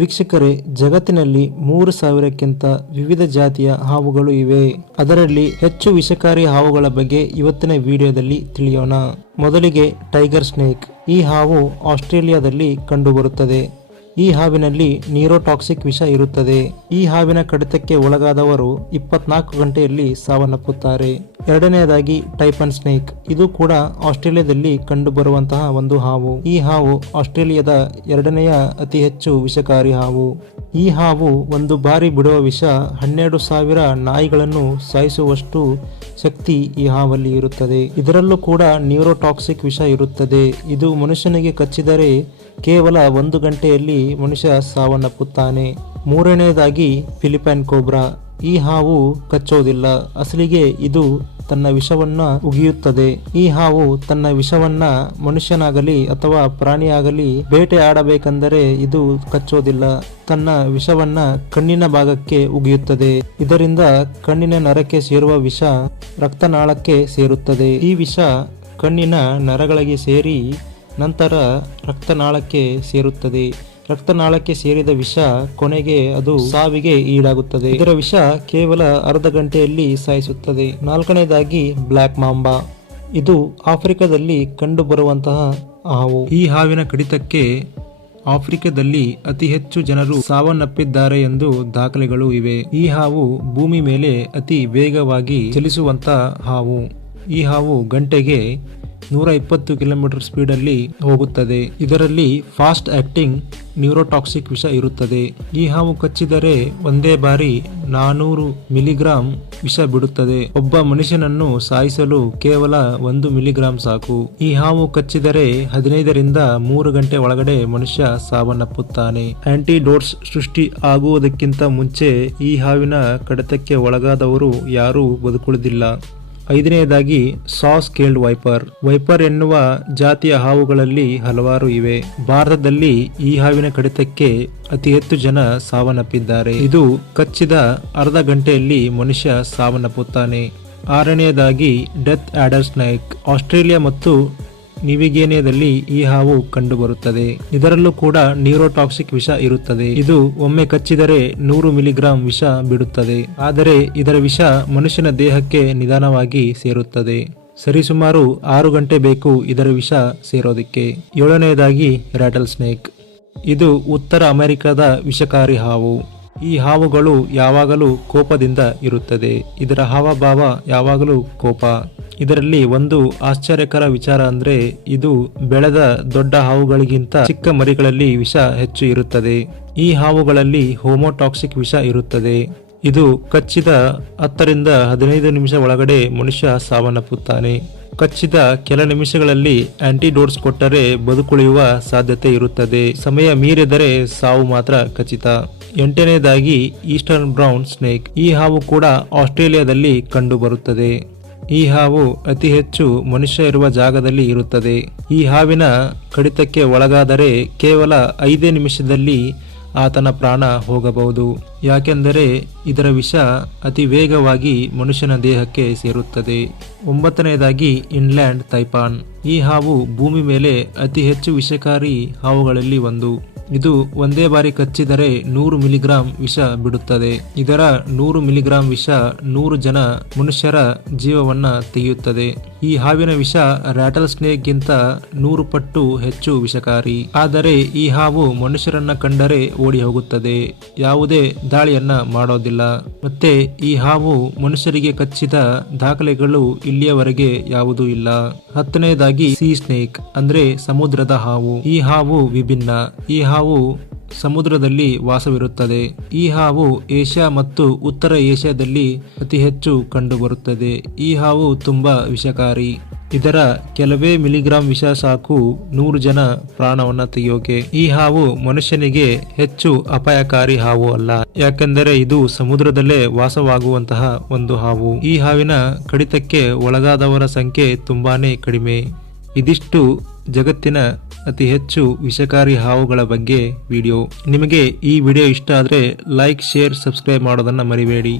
ವೀಕ್ಷಕರೇ, ಜಗತ್ತಿನಲ್ಲಿ 3000ಕ್ಕಿಂತ ವಿವಿಧ ಜಾತಿಯ ಹಾವುಗಳು ಇವೆ. ಅದರಲ್ಲಿ ಹೆಚ್ಚು ವಿಷಕಾರಿ ಹಾವುಗಳ ಬಗ್ಗೆ ಇವತ್ತಿನ ವಿಡಿಯೋದಲ್ಲಿ ತಿಳಿಯೋಣ. ಮೊದಲಿಗೆ ಟೈಗರ್ ಸ್ನೇಕ್. ಈ ಹಾವು ಆಸ್ಟ್ರೇಲಿಯಾದಲ್ಲಿ ಕಂಡುಬರುತ್ತದೆ. ಈ ಹಾವಿನಲ್ಲಿ ನ್ಯೂರೋಟಾಕ್ಸಿಕ್ ವಿಷ ಇರುತ್ತದೆ. ಈ ಹಾವಿನ ಕಡಿತಕ್ಕೆ ಒಳಗಾದವರು 24 ಗಂಟೆಯಲ್ಲಿ ಸಾವನ್ನಪ್ಪುತ್ತಾರೆ. ಎರಡನೆಯದಾಗಿ ಟೈಪನ್ ಸ್ನೇಕ್. ಇದು ಕೂಡ ಆಸ್ಟ್ರೇಲಿಯಾದಲ್ಲಿ ಕಂಡುಬರುವಂತಹ ಒಂದು ಹಾವು. ಈ ಹಾವು ಆಸ್ಟ್ರೇಲಿಯಾದ ಎರಡನೆಯ ಅತಿ ಹೆಚ್ಚು ವಿಷಕಾರಿ ಹಾವು. ಈ ಹಾವು ಒಂದು ಬಾರಿ ಬಿಡುವ ವಿಷ 12,000 ನಾಯಿಗಳನ್ನು ಸಾಯಿಸುವಷ್ಟು ಶಕ್ತಿ ಈ ಹಾವಲ್ಲಿ ಇರುತ್ತದೆ. ಇದರಲ್ಲೂ ಕೂಡ ನ್ಯೂರೋಟಾಕ್ಸಿಕ್ ವಿಷ ಇರುತ್ತದೆ. ಇದು ಮನುಷ್ಯನಿಗೆ ಕಚ್ಚಿದರೆ ಕೇವಲ 1 ಗಂಟೆಯಲ್ಲಿ ಮನುಷ್ಯ ಸಾವನ್ನಪ್ಪುತ್ತಾನೆ. ಮೂರನೆಯದಾಗಿ ಫಿಲಿಪೈನ್ ಕೋಬ್ರಾ. ಈ ಹಾವು ಕಚ್ಚೋದಿಲ್ಲ. ಅಸಲಿಗೆ ಇದು ತನ್ನ ವಿಷವನ್ನ ಉಗಿಯುತ್ತದೆ. ಈ ಹಾವು ತನ್ನ ವಿಷವನ್ನ ಮನುಷ್ಯನಾಗಲಿ ಅಥವಾ ಪ್ರಾಣಿಯಾಗಲಿ ಬೇಟೆ ಆಡಬೇಕೆಂದರೆ ಇದು ಕಚ್ಚೋದಿಲ್ಲ. ತನ್ನ ವಿಷವನ್ನ ಕಣ್ಣಿನ ಭಾಗಕ್ಕೆ ಉಗಿಯುತ್ತದೆ. ಇದರಿಂದ ಕಣ್ಣಿನ ನರಕ್ಕೆ ಸೇರುವ ವಿಷ ರಕ್ತನಾಳಕ್ಕೆ ಸೇರುತ್ತದೆ. ಈ ವಿಷ ಕಣ್ಣಿನ ನರಗಳಿಗೆ ಸೇರಿ ನಂತರ ರಕ್ತನಾಳಕ್ಕೆ ಸೇರುತ್ತದೆ. ರಕ್ತನಾಳಕ್ಕೆ ಸೇರಿದ ವಿಷ ಕೊನೆಗೆ ಅದು ಸಾವಿಗೆ ಈಡಾಗುತ್ತದೆ. ಇದರ ವಿಷ ಕೇವಲ ಅರ್ಧ ಗಂಟೆಯಲ್ಲಿ ಸಾಯಿಸುತ್ತದೆ. ನಾಲ್ಕನೇದಾಗಿ ಬ್ಲ್ಯಾಕ್ ಮಾಂಬಾ. ಇದು ಆಫ್ರಿಕಾದಲ್ಲಿ ಕಂಡುಬರುವಂತಹ ಹಾವು. ಈ ಹಾವಿನ ಕಡಿತಕ್ಕೆ ಆಫ್ರಿಕಾದಲ್ಲಿ ಅತಿ ಹೆಚ್ಚು ಜನರು ಸಾವನ್ನಪ್ಪಿದ್ದಾರೆ ಎಂದು ದಾಖಲೆಗಳು ಇವೆ. ಈ ಹಾವು ಭೂಮಿ ಮೇಲೆ ಅತಿ ವೇಗವಾಗಿ ಚಲಿಸುವಂತ ಹಾವು. ಈ ಹಾವು ಗಂಟೆಗೆ 120 ಕಿಲೋಮೀಟರ್ ಸ್ಪೀಡಲ್ಲಿ ಹೋಗುತ್ತದೆ. ಇದರಲ್ಲಿ ಫಾಸ್ಟ್ ಆಕ್ಟಿಂಗ್ ನ್ಯೂರೋಟಾಕ್ಸಿಕ್ ವಿಷ ಇರುತ್ತದೆ. ಈ ಹಾವು ಕಚ್ಚಿದರೆ ಒಂದೇ ಬಾರಿ 400 ಮಿಲಿಗ್ರಾಂ ವಿಷ ಬಿಡುತ್ತದೆ. ಒಬ್ಬ ಮನುಷ್ಯನನ್ನು ಸಾಯಿಸಲು ಕೇವಲ 1 ಮಿಲಿಗ್ರಾಂ ಸಾಕು. ಈ ಹಾವು ಕಚ್ಚಿದರೆ 15 ರಿಂದ 3 ಗಂಟೆ ಒಳಗಡೆ ಮನುಷ್ಯ ಸಾವನ್ನಪ್ಪುತ್ತಾನೆ. ಆಂಟಿಡೋಟ್ಸ್ ಸೃಷ್ಟಿ ಆಗುವುದಕ್ಕಿಂತ ಮುಂಚೆ ಈ ಹಾವಿನ ಕಡಿತಕ್ಕೆ ಒಳಗಾದವರು ಯಾರೂ ಬದುಕುಳಿದಿಲ್ಲ. ಐದನೆಯದಾಗಿ ಸಾ ಸ್ಕೇಲ್ಡ್ ವೈಪರ್. ವೈಪರ್ ಎನ್ನುವ ಜಾತಿಯ ಹಾವುಗಳಲ್ಲಿ ಹಲವಾರು ಇವೆ. ಭಾರತದಲ್ಲಿ ಈ ಹಾವಿನ ಕಡಿತಕ್ಕೆ ಅತಿ ಹೆಚ್ಚು ಜನ ಸಾವನ್ನಪ್ಪಿದ್ದಾರೆ. ಇದು ಕಚ್ಚಿದ ಅರ್ಧ ಗಂಟೆಯಲ್ಲಿ ಮನುಷ್ಯ ಸಾವನ್ನಪ್ಪುತ್ತಾನೆ. ಆರನೆಯದಾಗಿ ಡೆತ್ ಆಡರ್ ಸ್ನೇಕ್. ಆಸ್ಟ್ರೇಲಿಯಾ ಮತ್ತು ನ್ಯೂಗಿನಿಯಾದಲ್ಲಿ ಈ ಹಾವು ಕಂಡುಬರುತ್ತದೆ. ಇದರಲ್ಲೂ ಕೂಡ ನ್ಯೂರೋಟಾಕ್ಸಿಕ್ ವಿಷ ಇರುತ್ತದೆ. ಇದು ಒಮ್ಮೆ ಕಚ್ಚಿದರೆ 100 ಮಿಲಿಗ್ರಾಂ ವಿಷ ಬಿಡುತ್ತದೆ. ಆದರೆ ಇದರ ವಿಷ ಮನುಷ್ಯನ ದೇಹಕ್ಕೆ ನಿಧಾನವಾಗಿ ಸೇರುತ್ತದೆ. ಸರಿಸುಮಾರು 6 ಗಂಟೆ ಬೇಕು ಇದರ ವಿಷ ಸೇರೋದಕ್ಕೆ. ಏಳನೆಯದಾಗಿ ರಾಟಲ್ ಸ್ನೇಕ್. ಇದು ಉತ್ತರ ಅಮೆರಿಕದ ವಿಷಕಾರಿ ಹಾವು. ಈ ಹಾವುಗಳು ಯಾವಾಗಲೂ ಕೋಪದಿಂದ ಇರುತ್ತದೆ. ಇದರ ಹಾವಭಾವ ಯಾವಾಗಲೂ ಕೋಪ. ಇದರಲ್ಲಿ ಒಂದು ಆಶ್ಚರ್ಯಕರ ವಿಚಾರ ಅಂದ್ರೆ ಇದು ಬೆಳೆದ ದೊಡ್ಡ ಹಾವುಗಳಿಗಿಂತ ಚಿಕ್ಕ ಮರಿಗಳಲ್ಲಿ ವಿಷ ಹೆಚ್ಚು ಇರುತ್ತದೆ. ಈ ಹಾವುಗಳಲ್ಲಿ ಹೋಮೋಟಾಕ್ಸಿಕ್ ವಿಷ ಇರುತ್ತದೆ. ಇದು ಕಚ್ಚಿದ 10 ರಿಂದ 15 ನಿಮಿಷ ಒಳಗಡೆ ಮನುಷ್ಯ ಸಾವನ್ನಪ್ಪುತ್ತಾನೆ. ಕಚ್ಚಿದ ಕೆಲ ನಿಮಿಷಗಳಲ್ಲಿ ಆಂಟಿಡೋಟ್ಸ್ ಕೊಟ್ಟರೆ ಬದುಕುಳಿಯುವ ಸಾಧ್ಯತೆ ಇರುತ್ತದೆ. ಸಮಯ ಮೀರಿದರೆ ಸಾವು ಮಾತ್ರ ಖಚಿತ. ಎಂಟನೆಯದಾಗಿ ಈಸ್ಟರ್ನ್ ಬ್ರೌನ್ ಸ್ನೇಕ್. ಈ ಹಾವು ಕೂಡ ಆಸ್ಟ್ರೇಲಿಯಾದಲ್ಲಿ ಕಂಡುಬರುತ್ತದೆ. ಈ ಹಾವು ಅತಿ ಹೆಚ್ಚು ಮನುಷ್ಯ ಇರುವ ಜಾಗದಲ್ಲಿ ಇರುತ್ತದೆ. ಈ ಹಾವಿನ ಕಡಿತಕ್ಕೆ ಒಳಗಾದರೆ ಕೇವಲ 5 ನಿಮಿಷದಲ್ಲಿ ಆತನ ಪ್ರಾಣ ಹೋಗಬಹುದು. ಯಾಕೆಂದರೆ ಇದರ ವಿಷ ಅತಿ ವೇಗವಾಗಿ ಮನುಷ್ಯನ ದೇಹಕ್ಕೆ ಸೇರುತ್ತದೆ. 9ನೇದಾಗಿ ಇನ್ಲ್ಯಾಂಡ್ ತೈಪಾನ್. ಈ ಹಾವು ಭೂಮಿ ಮೇಲೆ ಅತಿ ಹೆಚ್ಚು ವಿಷಕಾರಿ ಹಾವುಗಳಲ್ಲಿ ಒಂದು. ಇದು ಒಂದೇ ಬಾರಿ ಕಚ್ಚಿದರೆ 100 ಮಿಲಿಗ್ರಾಂ ವಿಷ ಬಿಡುತ್ತದೆ. ಇದರ 100 ಮಿಲಿಗ್ರಾಂ ವಿಷ 100 ಜನ ಮನುಷ್ಯರ ಜೀವವನ್ನ ತೆಗೆಯುತ್ತದೆ. ಈ ಹಾವಿನ ವಿಷ ರಾಟಲ್ ಸ್ನೇಕ್ ಗಿಂತ 100 ಪಟ್ಟು ಹೆಚ್ಚು ವಿಷಕಾರಿ. ಆದರೆ ಈ ಹಾವು ಮನುಷ್ಯರನ್ನ ಕಂಡರೆ ಓಡಿ ಹೋಗುತ್ತದೆ. ಯಾವುದೇ ದಾಳಿಯನ್ನ ಮಾಡೋದಿಲ್ಲ. ಮತ್ತೆ ಈ ಹಾವು ಮನುಷ್ಯರಿಗೆ ಕಚ್ಚಿದ ದಾಖಲೆಗಳು ಇಲ್ಲಿಯವರೆಗೆ ಯಾವುದೂ ಇಲ್ಲ. 10ನೇದಾಗಿ ಸೀ ಸ್ನೇಕ್ ಅಂದ್ರೆ ಸಮುದ್ರದ ಹಾವು. ಈ ಹಾವು ವಿಭಿನ್ನ. ಈ ಹಾವು ಸಮುದ್ರದಲ್ಲಿ ವಾಸವಿರುತ್ತದೆ. ಈ ಹಾವು ಏಷ್ಯಾ ಮತ್ತು ಉತ್ತರ ಏಷ್ಯಾದಲ್ಲಿ ಅತಿ ಹೆಚ್ಚು ಕಂಡುಬರುತ್ತದೆ. ಈ ಹಾವು ತುಂಬಾ ವಿಷಕಾರಿ. ಇದರ ಕೆಲವೇ ಮಿಲಿಗ್ರಾಂ ವಿಷ ಸಾಕು 100 ಜನ ಪ್ರಾಣವನ್ನ ತೆಗೆಯೋಕೆ. ಈ ಹಾವು ಮನುಷ್ಯನಿಗೆ ಹೆಚ್ಚು ಅಪಾಯಕಾರಿ ಹಾವು ಅಲ್ಲ. ಯಾಕೆಂದರೆ ಇದು ಸಮುದ್ರದಲ್ಲೇ ವಾಸವಾಗುವಂತಹ ಒಂದು ಹಾವು. ಈ ಹಾವಿನ ಕಡಿತಕ್ಕೆ ಒಳಗಾದವರ ಸಂಖ್ಯೆ ತುಂಬಾನೇ ಕಡಿಮೆ. ಇದಿಷ್ಟು ಜಗತ್ತಿನ ಅತಿ ಹೆಚ್ಚು ವಿಷಕಾರಿ ಹಾವುಗಳ ಬಗ್ಗೆ ವಿಡಿಯೋ. ನಿಮಗೆ ಈ ವಿಡಿಯೋ ಇಷ್ಟ ಆದರೆ ಲೈಕ್, ಶೇರ್, ಸಬ್ಸ್ಕ್ರೈಬ್ ಮಾಡೋದನ್ನ ಮರಿಬೇಡಿ.